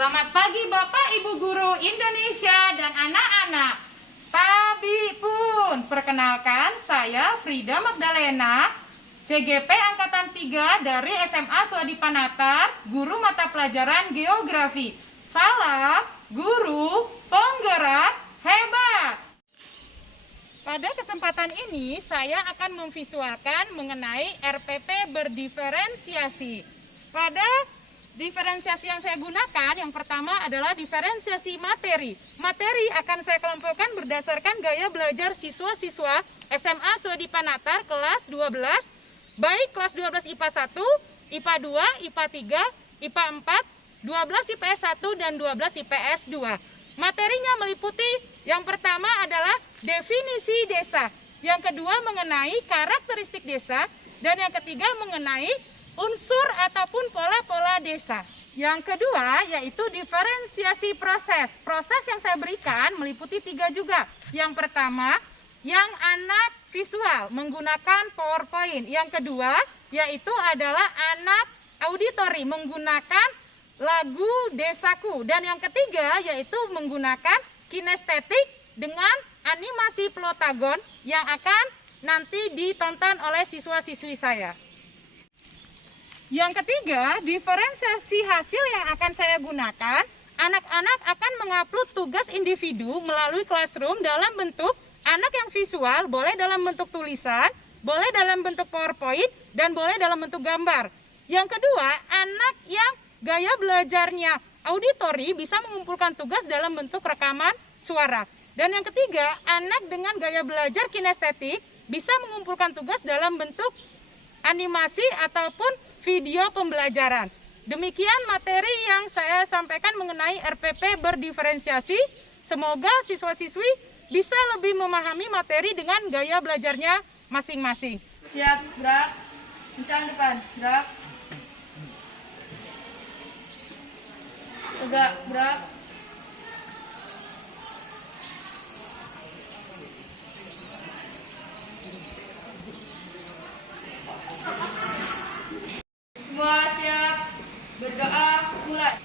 Selamat pagi Bapak Ibu Guru Indonesia dan anak-anak. Tabi pun, perkenalkan saya Frida Magdalena, CGP Angkatan 3 dari SMA Swadi Panatar, guru mata pelajaran geografi. Salam guru penggerak hebat. Pada kesempatan ini saya akan memvisualkan mengenai RPP berdiferensiasi. Pada diferensiasi yang saya gunakan, yang pertama adalah diferensiasi materi. Materi akan saya kelompokkan berdasarkan gaya belajar siswa-siswa SMA Swadi Panatar kelas 12, baik kelas 12 IPA 1, IPA 2, IPA 3, IPA 4, 12 IPS 1, dan 12 IPS 2. Materinya meliputi yang pertama adalah definisi desa, yang kedua mengenai karakteristik desa, dan yang ketiga mengenai unsur ataupun pola-pola desa. Yang kedua yaitu diferensiasi proses. Proses yang saya berikan meliputi 3 juga. Yang pertama yang anak visual menggunakan PowerPoint. Yang kedua yaitu adalah anak auditori menggunakan lagu Desaku. Dan yang ketiga yaitu menggunakan kinestetik dengan animasi plotagon yang akan nanti ditonton oleh siswa-siswi saya. Yang ketiga, diferensiasi hasil yang akan saya gunakan, anak-anak akan mengupload tugas individu melalui Classroom dalam bentuk anak yang visual, boleh dalam bentuk tulisan, boleh dalam bentuk PowerPoint, dan boleh dalam bentuk gambar. Yang kedua, anak yang gaya belajarnya auditori bisa mengumpulkan tugas dalam bentuk rekaman suara. Dan yang ketiga, anak dengan gaya belajar kinestetik bisa mengumpulkan tugas dalam bentuk animasi ataupun video pembelajaran. Demikian materi yang saya sampaikan mengenai RPP berdiferensiasi. Semoga siswa-siswi bisa lebih memahami materi dengan gaya belajarnya masing-masing. Siap, gerak. Kencang depan, gerak. Tegak, gerak. Semua siap, berdoa, mulai.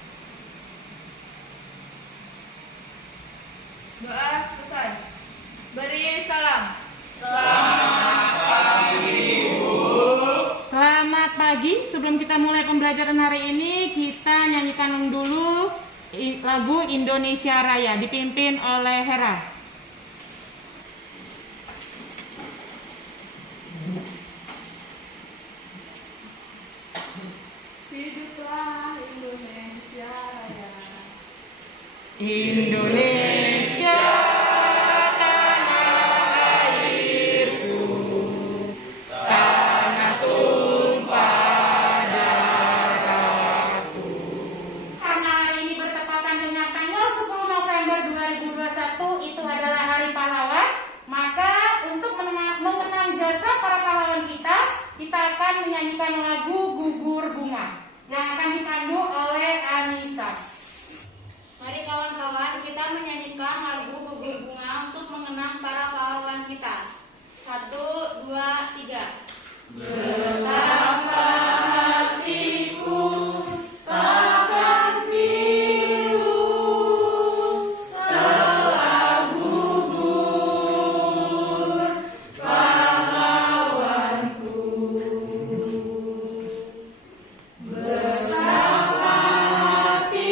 Doa selesai. Beri salam. Selamat pagi. Sebelum kita mulai pembelajaran hari ini, kita nyanyikan dulu lagu Indonesia Raya dipimpin oleh Hera. Hiduplah Indonesia Raya. Indonesia tanah airku, tanah tumpah darahku. Karena hari ini bertepatan dengan tanggal 10 November 2021, itu adalah Hari Pahlawan, maka untuk mengenang jasa para pahlawan kita akan menyanyikan lagu Gugur Bunga yang akan dipandu oleh Anissa. Mari kawan-kawan, kita menyanyikan lagu Gugur Bunga untuk mengenang para pahlawan kita. 1, 2, 3. Betapa hatiku takkan pilu, telah gugur pahlawanku. Betapa hatiku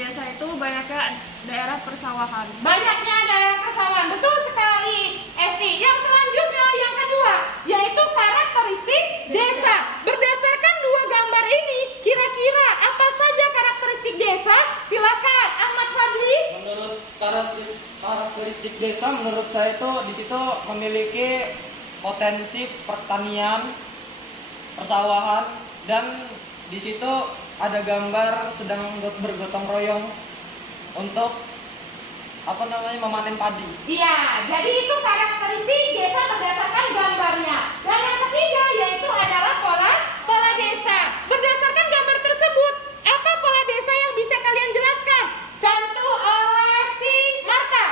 desa itu banyaknya daerah persawahan. Banyaknya daerah persawahan, betul sekali, Esti. Yang selanjutnya, yang kedua, yaitu karakteristik desa. Berdasarkan dua gambar ini, kira-kira apa saja karakteristik desa? Silakan, Ahmad Fadli. Menurut karakteristik desa, menurut saya itu di situ memiliki potensi pertanian, persawahan, dan di situ ada gambar sedang bergotong royong untuk memanen padi. Iya, jadi itu karakteristik desa berdasarkan gambarnya. Dan yang ketiga yaitu adalah pola desa. Berdasarkan gambar tersebut, apa pola desa yang bisa kalian jelaskan? Contoh oleh si Marta.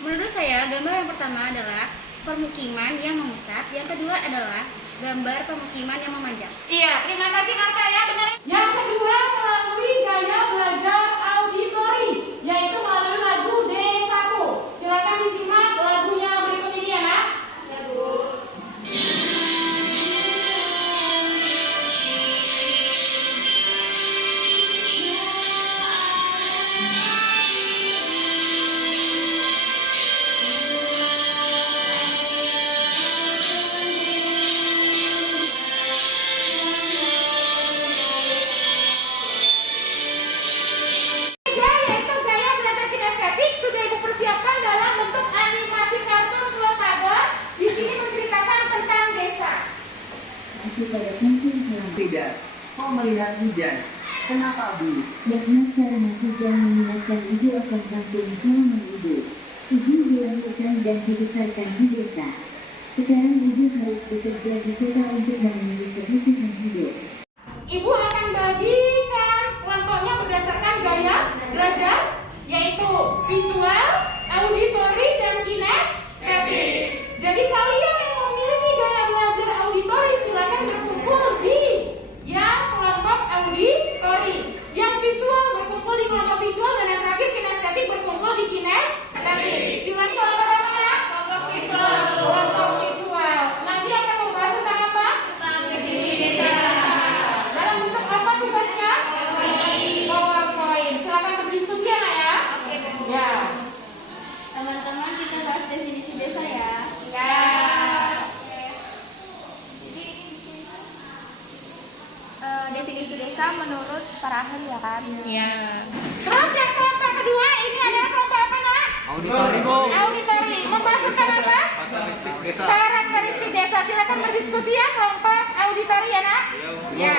Menurut saya, gambar yang pertama adalah permukiman yang memusat, yang kedua adalah gambar pemukiman yang memanjang. Iya, terima kasih Marta ya, benar. Yang kedua melalui gaya belajar auditori, yaitu melalui lagu Desaku. Silakan disimak lagunya berikut ini ya, Nak. Ya, Bu. Ketiga yaitu gaya belajar kinestetik, sudah Ibu persiapkan dalam bentuk animasi kartun Flotagon. Di sini menceritakan tentang desa. Masih pada mungkin hilang. Tidak. Kau melihat hujan. Kenapa, Bu? Karena karena hujan mengingatkan ibu akan kampung halaman ibu. Ibu dilahirkan dan dibesarkan di desa. Sekarang ibu harus bekerja di kota untuk memenuhi kebutuhan hidup. Ibu akan bagikan kelompoknya berdasarkan gaya belajar, yaitu visual, auditori, dan kinestetik. Jadi kalian yang memiliki gaya belajar auditori silakan berkumpul di yang kelompok auditori. Yang visual berkumpul di kelompok visual, dan yang terakhir kinestetik berkumpul di kinestetik. Silakan kelompok apa ya? Kelompok visual. Kelompok visual. Nanti akan membahas tentang apa? Tentang desa. Dalam bentuk apa tugasnya? PowerPoint. Silakan berdiskusi ya, Nak ya. Oke, Bu. Ya. Teman-teman, kita bahas definisi desa ya. Ya. Definisi desa menurut para ahli ya kan? Iya. Terus yang kelompok kedua ini adalah kelompok apa, Nak? Auditori, Bu. Auditori. Membahas tentang apa? Karakteristik desa. Karakteristik desa. Silakan berdiskusi ya kelompok auditori ya, Nak. Ya.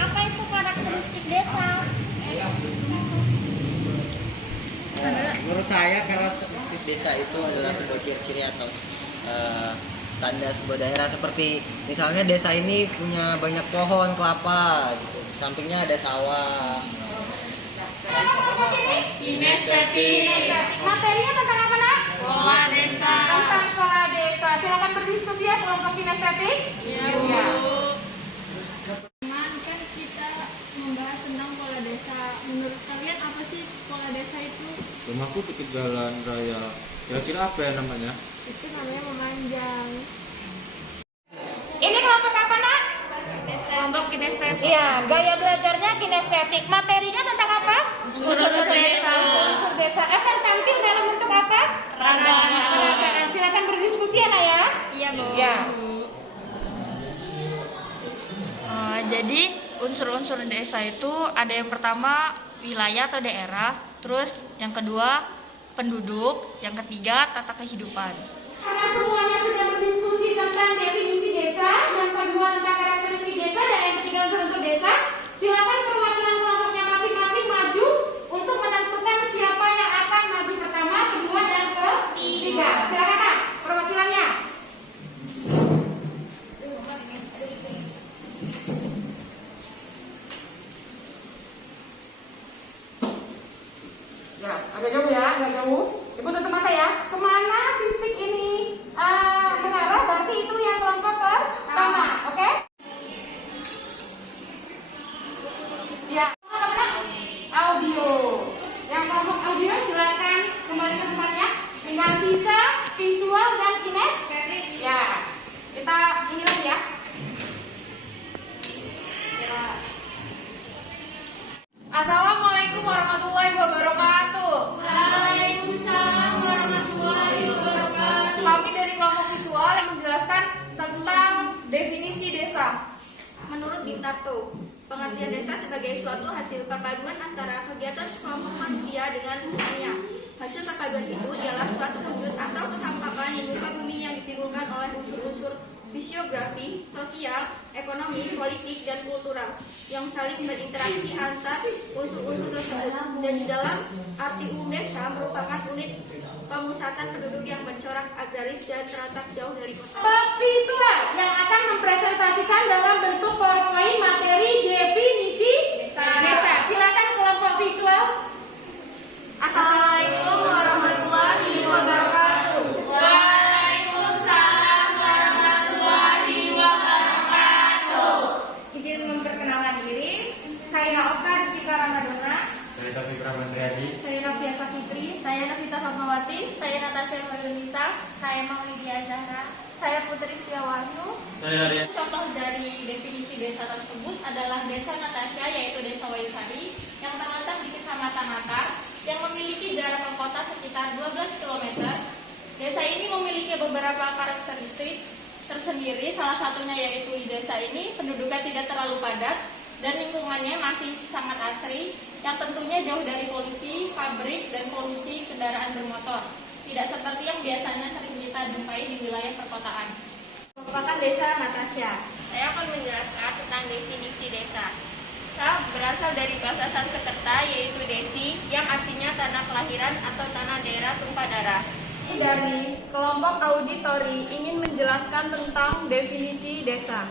Apa itu karakteristik desa? Menurut saya karakteristik desa itu adalah sebuah ciri-ciri atau tanda sebuah daerah, seperti misalnya desa ini punya banyak pohon kelapa gitu. Di sampingnya ada sawah. Kinestetik. Materinya tentang apa, Nak? Pola desa. Tentang pola desa. Silakan berdiskusi ya kelompok kinestetik. Iya. Teman, kan kita membahas tentang pola desa. Menurut kalian apa sih pola desa itu? Rumahku dekat jalan raya. Kira-kira apa ya namanya? Itu namanya memanjang. Ini kelompok apa, Nak? Kelompok kinestetik. Iya, gaya belajarnya kinestetik. Materinya tentang apa? Unsur desa. Unsur desa. Akan tampil dalam bentuk apa? Peragaan. Silakan berdiskusi ya, Nak ya. Iya, Bu. Iya. Jadi unsur-unsur desa itu ada yang pertama wilayah atau daerah, terus yang kedua penduduk, yang ketiga tata kehidupan. Karena semuanya sudah berdiskusi tentang definisi desa, yang kedua tentang karakteristik desa, dan yang ketiga unsur desa, silakan perwakilan kelompoknya masing-masing maju untuk menentukan siapa yang akan maju pertama, kedua, dan ketiga. Silakan, Kak, perwakilannya. Ya, agak jauh ya, agak jauh. Ibu tutup mata ya. Kemana fisik ini mengarah? Berarti itu yang kelompok pertama, oke? Ya, audio. Yang kelompok audio silakan kembali ke tempatnya dengan visa, visual, dan kinestetik. Ya, kita ini lagi ya. Assalamualaikum warahmatullahi wabarakatuh. Waalaikumsalam warahmatullahi wabarakatuh. Kami dari kelompok visual yang menjelaskan tentang definisi desa. Menurut Bintarto, pengertian desa sebagai suatu hasil perpaduan antara kegiatan sekelompok manusia dengan lingkungannya. Hasil perpaduan itu ialah suatu wujud atau ketampanan di muka bumi yang ditimbulkan oleh unsur-unsur fisiografi, sosial, ekonomi, politik, dan kultural yang saling berinteraksi antar unsur-unsur tersebut. Dan di dalam arti umum desa merupakan unit pemusatan penduduk yang bercorak agraris dan terletak jauh dari kota. Kelompok visual yang akan mempresentasikan dalam bentuk PowerPoint materi definisi desa. Silakan kelompok visual. Assalamualaikum warahmatullahi wabarakatuh. Waalaikumsalam warahmatullahi wabarakatuh. Izin memperkenalkan diri, saya Oka Rizika Ramadona. Saya Taufik Rahmandriadi. Saya Nafia Fitri. Saya Nafita Fatmawati. Saya Natasha Maulunisa. Saya Maulidia Zahra. Saya Putri Setiawahyu. Saya Arya. Contoh dari definisi desa tersebut adalah Desa Natasha, yaitu Desa Wayusari, yang terletak di Kecamatan Nakar, yang memiliki jarak ke kota sekitar 12 km. Desa ini memiliki beberapa karakteristik tersendiri, salah satunya yaitu di desa ini penduduknya tidak terlalu padat dan lingkungannya masih sangat asri, yang tentunya jauh dari polusi pabrik dan polusi kendaraan bermotor, tidak seperti yang biasanya sering kita jumpai di wilayah perkotaan. Merupakan Desa Natasha. Saya akan menjelaskan tentang definisi desa. Desa berasal dari bahasa Sanskerta yaitu desi, yang artinya tanah kelahiran atau tanah daerah tumpah darah. Dari kelompok auditori ingin menjelaskan tentang definisi desa.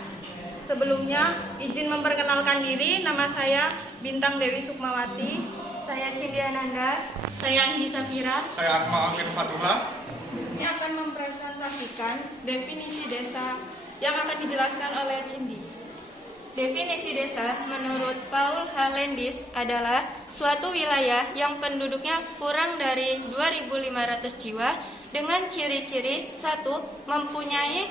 Sebelumnya, izin memperkenalkan diri, nama saya Bintang Dewi Sukmawati. Saya Cindy Ananda. Saya Anggi Safira. Saya Akmal Akhir Fatullah. Ini akan mempresentasikan definisi desa yang akan dijelaskan oleh Cindy. Definisi desa menurut Paul Harlendis adalah suatu wilayah yang penduduknya kurang dari 2.500 jiwa dengan ciri-ciri: 1. Mempunyai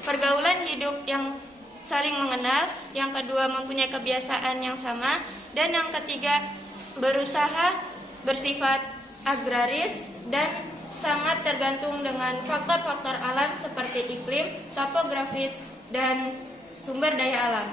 pergaulan hidup yang saling mengenal, yang kedua mempunyai kebiasaan yang sama, dan yang ketiga berusaha bersifat agraris dan sangat tergantung dengan faktor-faktor alam seperti iklim, topografis, dan sumber daya alam.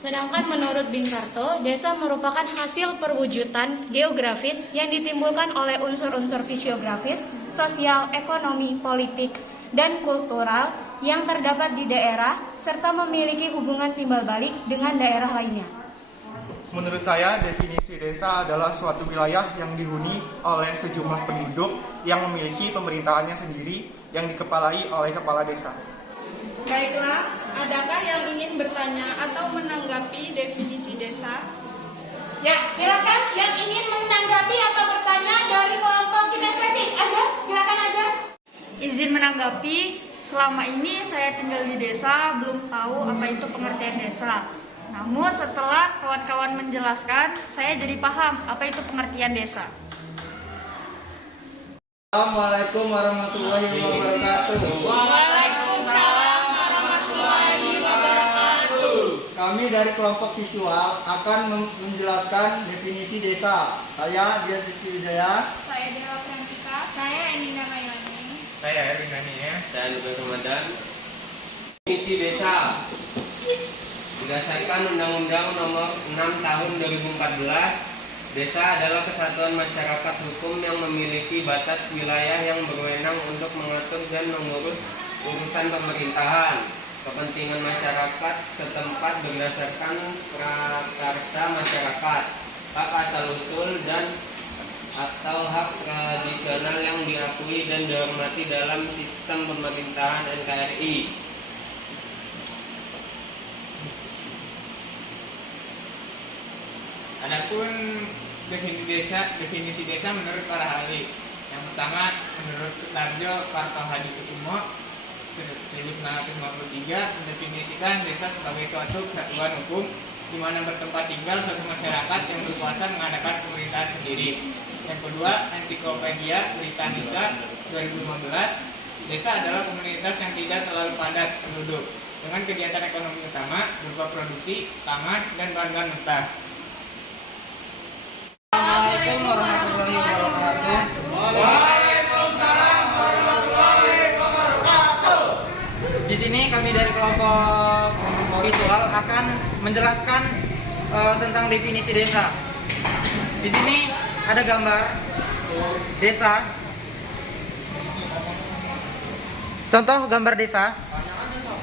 Sedangkan menurut Bintarto, desa merupakan hasil perwujudan geografis yang ditimbulkan oleh unsur-unsur fisiografis, sosial, ekonomi, politik, dan kultural yang terdapat di daerah serta memiliki hubungan timbal balik dengan daerah lainnya. Menurut saya, definisi desa adalah suatu wilayah yang dihuni oleh sejumlah penduduk yang memiliki pemerintahannya sendiri yang dikepalai oleh kepala desa. Baiklah, adakah yang ingin bertanya atau menanggapi definisi desa? Ya, silakan yang ingin menanggapi atau bertanya dari kelompok kinestetik. Aja, silakan aja. Izin menanggapi, selama ini saya tinggal di desa, belum tahu apa itu pengertian desa. Namun setelah kawan-kawan menjelaskan, saya jadi paham apa itu pengertian desa. Assalamualaikum warahmatullahi wabarakatuh. Waalaikumsalam warahmatullahi wabarakatuh. Kami dari kelompok visual akan menjelaskan definisi desa. Saya Dias Rizky Wijaya. Saya Dewa Prantika. Saya Endina Mailani. Saya Erwin Dania. Saya Nubel Ramadan. Definisi desa berdasarkan Undang-Undang Nomor 6 Tahun 2014, desa adalah kesatuan masyarakat hukum yang memiliki batas wilayah yang berwenang untuk mengatur dan mengurus urusan pemerintahan, kepentingan masyarakat setempat berdasarkan prakarsa masyarakat, hak asal-usul dan atau hak tradisional yang diakui dan dihormati dalam sistem pemerintahan NKRI. Adapun definisi desa menurut para ahli. Yang pertama, menurut Sutarjo Parto Hadi Kusumo 1953 mendefinisikan desa sebagai suatu kesatuan hukum di mana bertempat tinggal suatu masyarakat yang berkuasa mengadakan pemerintahan sendiri. Yang kedua, Ensiklopedia Britannica 2015, desa adalah komunitas yang tidak terlalu padat penduduk dengan kegiatan ekonomi utama berupa produksi, pangan, dan bahan-bahan mentah. Assalamualaikum warahmatullahi wabarakatuh. Waalaikumsalam warahmatullahi wabarakatuh. Di sini kami dari kelompok visual akan menjelaskan tentang definisi desa. Di sini ada gambar desa. Contoh gambar desa.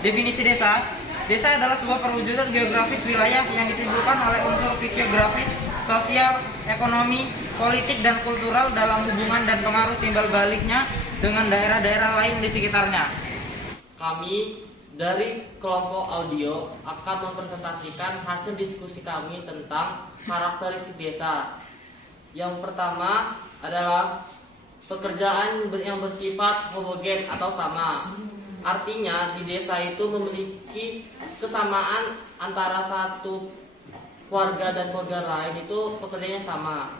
Definisi desa. Desa adalah sebuah perwujudan geografis wilayah yang ditimbulkan oleh unsur fisiografis, sosial, ekonomi, politik, dan kultural dalam hubungan dan pengaruh timbal baliknya dengan daerah-daerah lain di sekitarnya. Kami dari kelompok audio akan mempresentasikan hasil diskusi kami tentang karakteristik desa. Yang pertama adalah pekerjaan yang bersifat homogen atau sama. Artinya di desa itu memiliki kesamaan antara satu keluarga dan keluarga lain itu pekerjaannya sama.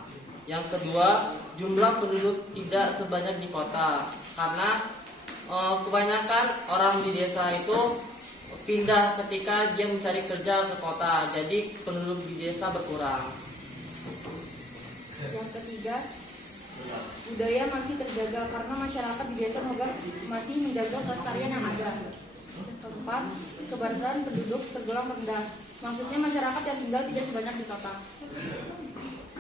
Yang kedua, jumlah penduduk tidak sebanyak di kota karena kebanyakan orang di desa itu pindah ketika dia mencari kerja ke kota, jadi penduduk di desa berkurang. Yang ketiga, budaya masih terjaga karena masyarakat di desa masih menjaga kelestarian yang ada. Keempat, kebaratan penduduk tergolong rendah. Maksudnya masyarakat yang tinggal tidak sebanyak di kota.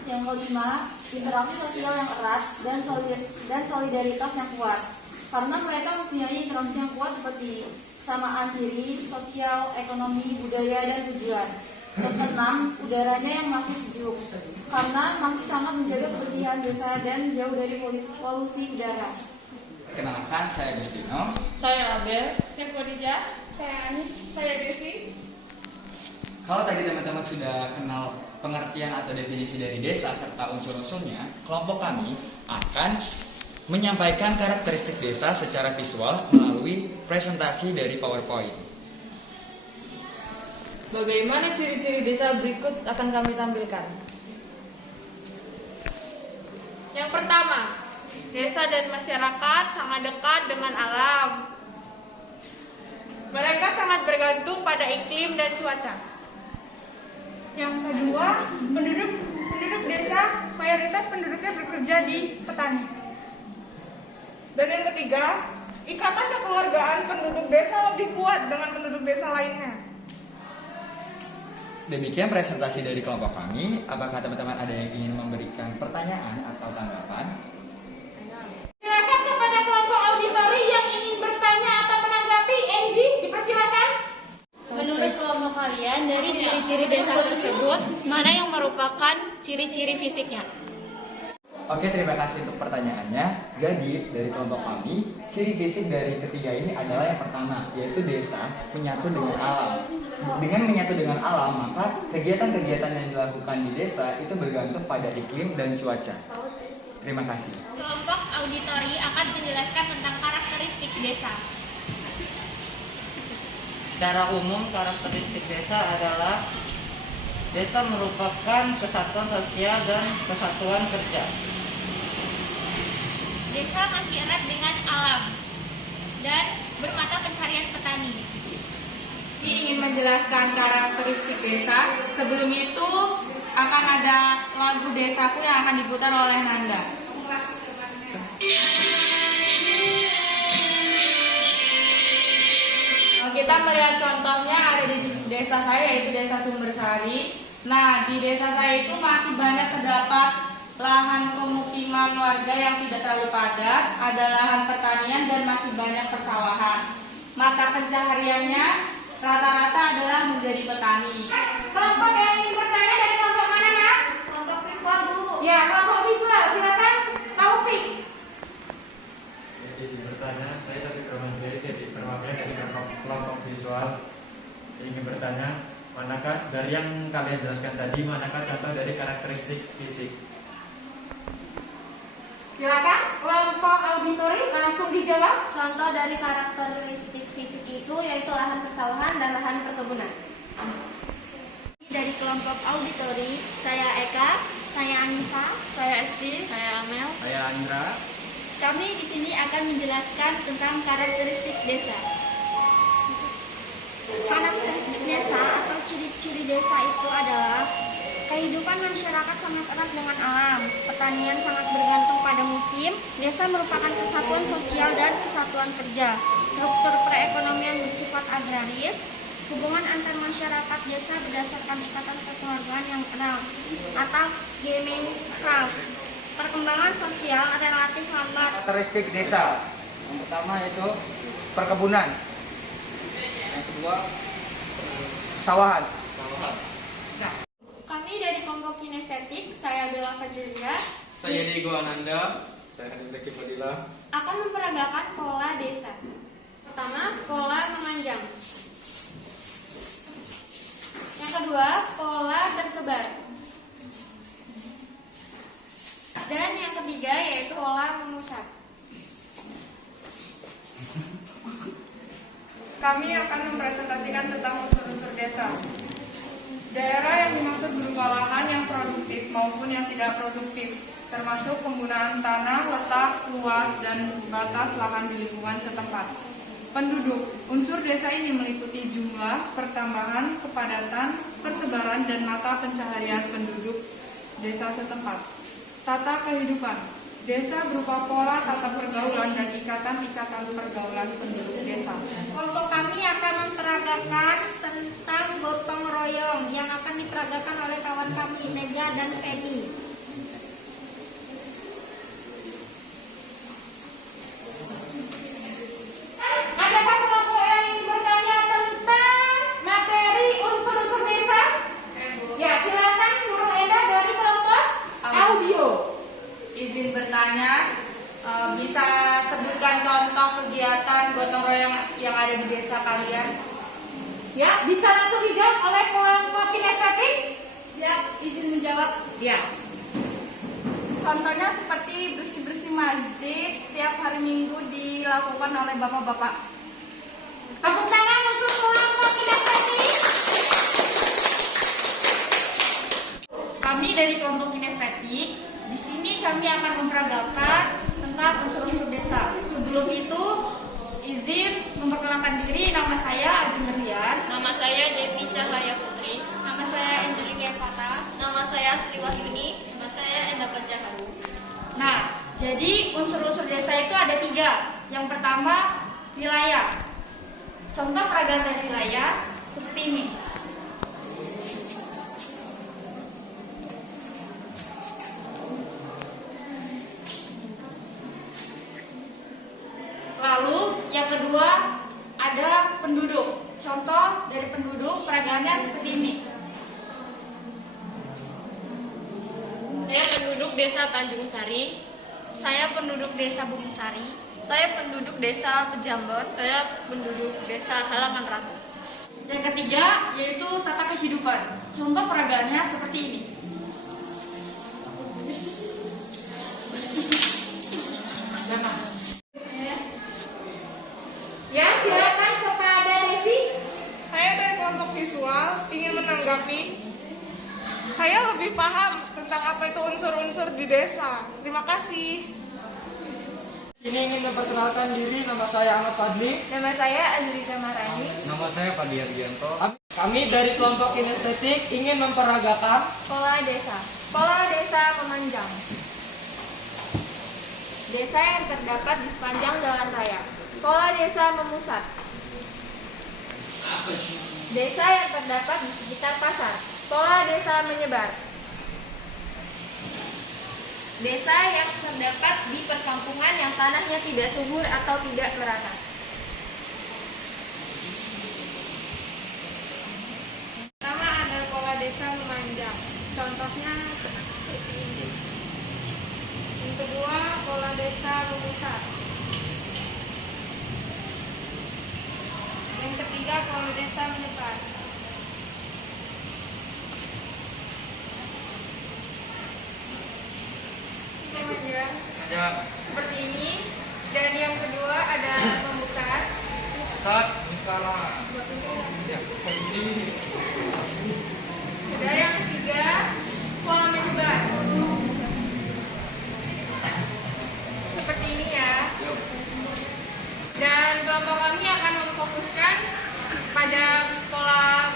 Yang kelima, interaksi sosial yang erat dan solidaritas yang kuat. Karena mereka mempunyai interaksi yang kuat seperti kesamaan ciri, sosial, ekonomi, budaya, dan tujuan. Yang keenam, udaranya yang masih sejuk. Karena masih sangat menjaga kebersihan desa dan jauh dari polusi udara. Kenalkan, saya Agustino. Saya Abel. Saya Khadijah. Saya Ani. Saya Desi. Kalau tadi teman-teman sudah kenal pengertian atau definisi dari desa serta unsur-unsurnya, kelompok kami akan menyampaikan karakteristik desa secara visual melalui presentasi dari PowerPoint. Bagaimana ciri-ciri desa berikut akan kami tampilkan. Yang pertama, desa dan masyarakat sangat dekat dengan alam. Mereka sangat bergantung pada iklim dan cuaca. Yang kedua, penduduk desa mayoritas penduduknya bekerja di petani. Dan yang ketiga, ikatan kekeluargaan penduduk desa lebih kuat dengan penduduk desa lainnya. Demikian presentasi dari kelompok kami. Apakah teman-teman ada yang ingin memberikan pertanyaan atau tanggapan? Silakan kepada kelompok auditori yang ingin bertanya atau menanggapi. Enji, dipersilakan. Menurut kelompok kalian, dari ciri-ciri desa tersebut, mana yang merupakan ciri-ciri fisiknya? Oke, terima kasih untuk pertanyaannya. Jadi, dari kelompok kami, ciri fisik dari ketiga ini adalah yang pertama, yaitu desa menyatu dengan alam. Dengan menyatu dengan alam, maka kegiatan-kegiatan yang dilakukan di desa itu bergantung pada iklim dan cuaca. Terima kasih. Kelompok auditori akan menjelaskan tentang karakteristik desa. Secara umum, karakteristik desa adalah desa merupakan kesatuan sosial dan kesatuan kerja. Desa masih erat dengan alam dan bermata pencarian petani. Ini ingin menjelaskan karakteristik desa. Sebelum itu akan ada lagu desaku yang akan diputar oleh Nanda. Kita melihat contohnya ada di desa saya, yaitu desa Sumbersari. Nah, di desa saya itu masih banyak terdapat lahan pemukiman warga yang tidak terlalu padat, ada lahan pertanian dan masih banyak persawahan. Mata pencahariannya rata-rata adalah menjadi petani. Kelompok yang ingin bertanya dari kelompok mana, Nak? Kelompok visual dulu. Ya, kelompok visual. Silakan, Taufik. Izin bertanya, saya tadi perwakilan dari kelompok visual ingin bertanya, manakah dari yang kalian jelaskan tadi, manakah contoh dari karakteristik fisik? Silakan, kelompok auditori langsung dijawab. Contoh dari karakteristik fisik itu yaitu lahan persawahan dan lahan perkebunan. Dari kelompok auditori, saya Eka, saya Anissa, saya Esti, saya Amel, Saya Andra. Kami di sini akan menjelaskan tentang karakteristik desa. Karakteristik desa atau ciri-ciri desa itu adalah Kehidupan masyarakat sangat erat dengan alam. Pertanian sangat bergantung pada musim. Desa merupakan kesatuan sosial dan kesatuan kerja. Struktur perekonomian bersifat agraris. Hubungan antar masyarakat desa berdasarkan ikatan kekeluargaan yang erat atau Gemeinschaft. Perkembangan sosial relatif lambat. Karakteristik desa. Yang pertama yaitu perkebunan. Yang kedua sawahan. Kami dari kelompok kinestetik, saya Bella Fajrilia, Saya Diego Ananda. Saya Zaki Fadila. akan memperagakan pola desa. Pertama, pola memanjang. Yang kedua, pola tersebar. Dan yang ketiga yaitu pola memusat. Kami akan mempresentasikan tentang unsur-unsur desa. Daerah yang dimaksud berupa lahan yang produktif maupun yang tidak produktif, termasuk penggunaan tanah, letak, luas, dan batas lahan di lingkungan setempat. Penduduk, unsur desa ini meliputi jumlah, pertambahan, kepadatan, persebaran, dan mata pencaharian penduduk desa setempat. Tata kehidupan, desa berupa pola tata pergaulan dan ikatan-ikatan pergaulan penduduk desa. Kelompok kami akan memperagakan tentang gotong royong yang akan diperagakan oleh kawan kami, Mega dan Penny. Adakah kelompok yang ingin bertanya tentang materi unsur-unsur desa? Ya, silakan Nurul Eda dari kelompok audio. Izin bertanya, bisa sebutkan contoh kegiatan gotong royong yang ada di desa kalian? Ya, bisa langsung dijawab oleh kelompok kinestetik? Siap, izin menjawab. Ya. Contohnya seperti bersih-bersih masjid setiap hari Minggu dilakukan oleh bapak-bapak. Tepuk tangan untuk kelompok kinestetik. Kami dari kelompok kinestetik, di sini kami akan memperagakan tentang unsur-unsur desa. Sebelum itu, izin memperkenalkan diri. Nama saya Ajeng Rian. Nama saya Devi Cahaya Putri. Nama saya Enrique Fata. Nama saya Sri Wahyuni. Nama saya Enda Pancaharu. Nah, jadi unsur-unsur desa itu ada 3. Yang pertama, wilayah. Contoh peragaan dari wilayah seperti ini. Lalu yang kedua ada penduduk. Contoh dari penduduk peragaannya seperti ini. Saya penduduk desa Tanjung Sari. Saya penduduk desa Bumisari. Saya penduduk desa Pejambon. Saya penduduk desa Halangan Ratu. Yang ketiga yaitu tata kehidupan. Contoh peragaannya seperti ini. Ya, silakan kepada Desi. Saya dari kelompok visual ingin menanggapi. Saya lebih paham tentang apa itu unsur-unsur di desa. Terima kasih. Ini ingin memperkenalkan diri, nama saya Ahmad Fadli. Nama saya Azrita Marani. Nama saya Fadli Ardianto. Kami dari kelompok kinestetik ingin memperagakan Pola desa. Pola desa memanjang. Desa yang terdapat di sepanjang jalan raya. Pola desa memusat. Desa yang terdapat di sekitar pasar. Pola desa menyebar. Desa yang terdapat di perkampungan yang tanahnya tidak subur atau tidak merata. Pertama ada pola desa memanjang. Contohnya seperti ini. Yang kedua pola desa memusat. Yang ketiga pola desa menyebar. Memanjang seperti ini. Dan yang kedua ada memusat. Ada yang ketiga pola menyebar. Seperti ini ya. Dan kelompok kami akan memfokuskan pada pola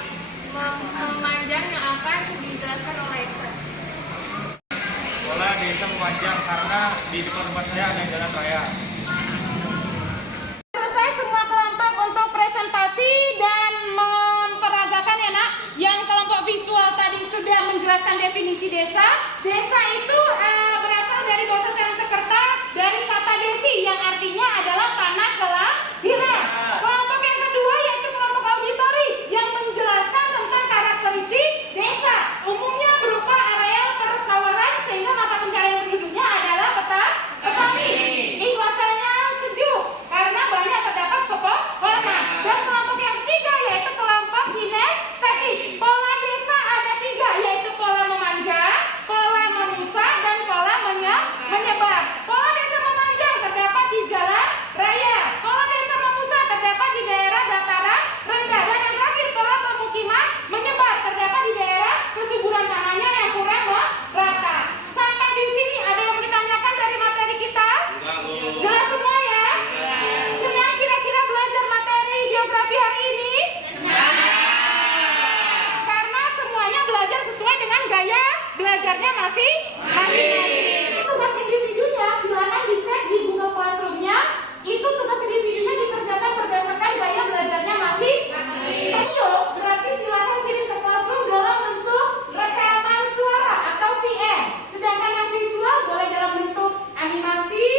memanjang yang akan dijelaskan oleh desa memanjang karena di depan rumah saya ada jalan raya. Selesai semua kelompok untuk presentasi dan memperagakan ya nak. Yang kelompok visual tadi sudah menjelaskan definisi desa. Desa itu berasal dari bahasa Sanskerta dari kata desi yang artinya adalah tanah kelahiran. Kelompok yang kedua yaitu kelompok auditori yang menjelaskan tentang karakteristik desa. Umumnya berupa areal persawahan sehingga mata pencarian penduduknya adalah petani. Cuacanya sejuk karena banyak terdapat pepohonan. Dan kelompok yang ketiga yaitu kelompok kinestetik. Pola desa ada 3 yaitu pola memanjang, pola memusat, dan pola menyebar. Pola desa memanjang terdapat di jalan raya. Pola desa memusat terdapat di daerah dataran rendah. Dan yang terakhir pola pemukiman menyebar terdapat di daerah kesuburan tanahnya yang kurang merata. Sampai di sini ada yang ditanyakan dari materi kita? Jelas semua ya? Senang kira-kira belajar materi geografi hari ini? Karena semuanya belajar sesuai dengan gaya belajarnya masing-masing. Tugas individunya silakan dicek di Google Classroom-nya. Itu tugas individunya dikerjakan berdasarkan gaya belajarnya masing-masing. Audio berarti silakan kirim ke Classroom dalam bentuk rekaman suara atau VM. Sedangkan yang visual boleh dalam bentuk animasi,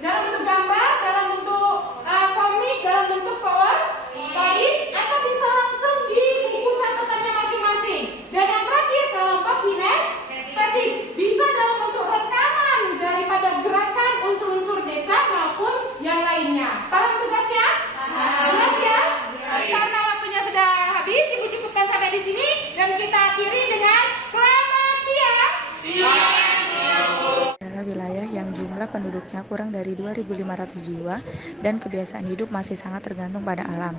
dalam bentuk gambar, dalam bentuk komik, dalam bentuk PowerPoint, atau bisa langsung di buku catatannya masing-masing. Dan yang terakhir kelompok kinestetik bisa dalam bentuk rekaman daripada gerakan unsur-unsur desa maupun yang lainnya. Paham tugasnya? Jelas ya? Karena waktunya sudah habis, ibu cukupkan sampai di sini dan kita akhiri dengan selamat siang. Adalah wilayah yang jumlah penduduknya kurang dari 2.500 jiwa dan kebiasaan hidup masih sangat tergantung pada alam.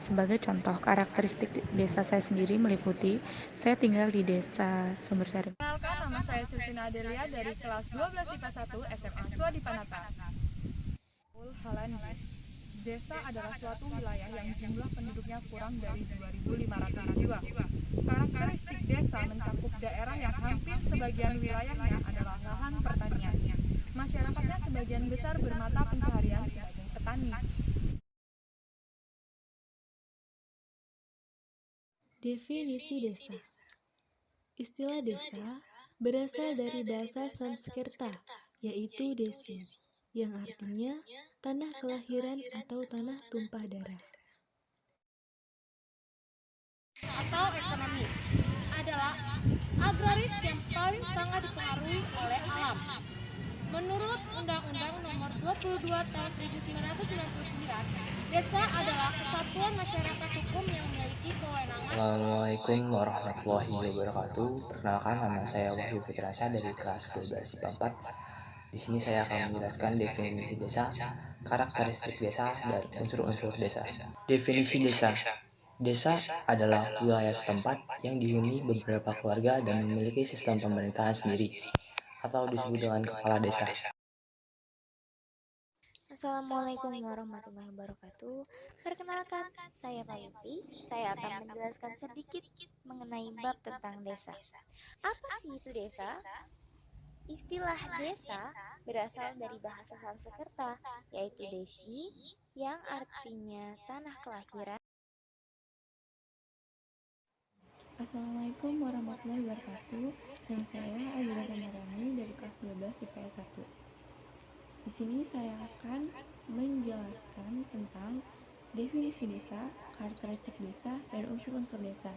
Sebagai contoh, karakteristik desa saya sendiri meliputi, saya tinggal di desa Sumbersari. Kenalkan, nama saya Sylvina Adelia dari kelas 12 IPA 1 SMA Swadi Panata. Paul Halandis. Desa adalah suatu wilayah yang jumlah penduduknya kurang dari 2.500 jiwa. Karakteristik desa mencakup daerah yang hampir sebagian wilayahnya adalah lahan pertanian. Masyarakatnya sebagian besar bermata pencaharian sebagai petani. Definisi desa. Istilah desa berasal dari bahasa Sanskerta, yaitu desi, yang artinya tanah kelahiran atau tanah tumpah darah. Atau ekonomi adalah agraris yang paling sangat dipengaruhi oleh alam. Menurut Undang-Undang Nomor 22 Tahun 1999, desa adalah kesatuan masyarakat hukum yang memiliki kewenangan. Assalamualaikum warahmatullahi wabarakatuh. Perkenalkan, nama saya Wahyu Fitrasya dari kelas 12 IPA 4. Di sini saya akan menjelaskan definisi desa, karakteristik desa, dan unsur-unsur desa. Definisi desa. Desa adalah wilayah setempat yang dihuni beberapa keluarga dan memiliki sistem pemerintahan sendiri, atau disebut dengan kepala desa. Assalamualaikum warahmatullahi wabarakatuh. Perkenalkan, saya Payuti. Saya akan menjelaskan sedikit mengenai bab tentang desa. Apa sih itu desa? Istilah desa berasal dari bahasa Sanskerta, yaitu desi, yang artinya tanah kelahiran. Assalamualaikum warahmatullahi wabarakatuh. Nama saya Ajuda Kamarani dari kelas 12 IPS 1. Di sini saya akan menjelaskan tentang definisi desa, karakteristik desa, dan unsur-unsur desa.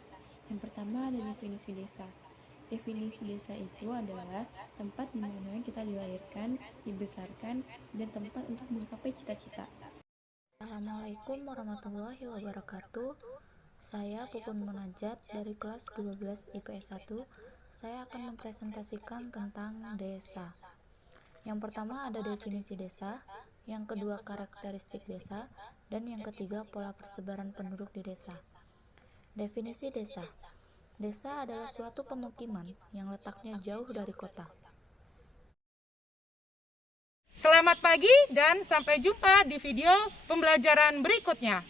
Yang pertama ada definisi desa. Definisi desa itu adalah tempat di mana kita dilahirkan, dibesarkan, dan tempat untuk menggapai cita-cita. Assalamualaikum warahmatullahi wabarakatuh. Saya Pupun Munajat dari kelas 12 IPS 1. Saya akan mempresentasikan tentang desa. Yang pertama ada definisi desa, yang kedua karakteristik desa, dan yang ketiga pola persebaran penduduk di desa. Definisi desa. Desa adalah suatu pemukiman yang letaknya jauh dari kota. Selamat pagi dan sampai jumpa di video pembelajaran berikutnya.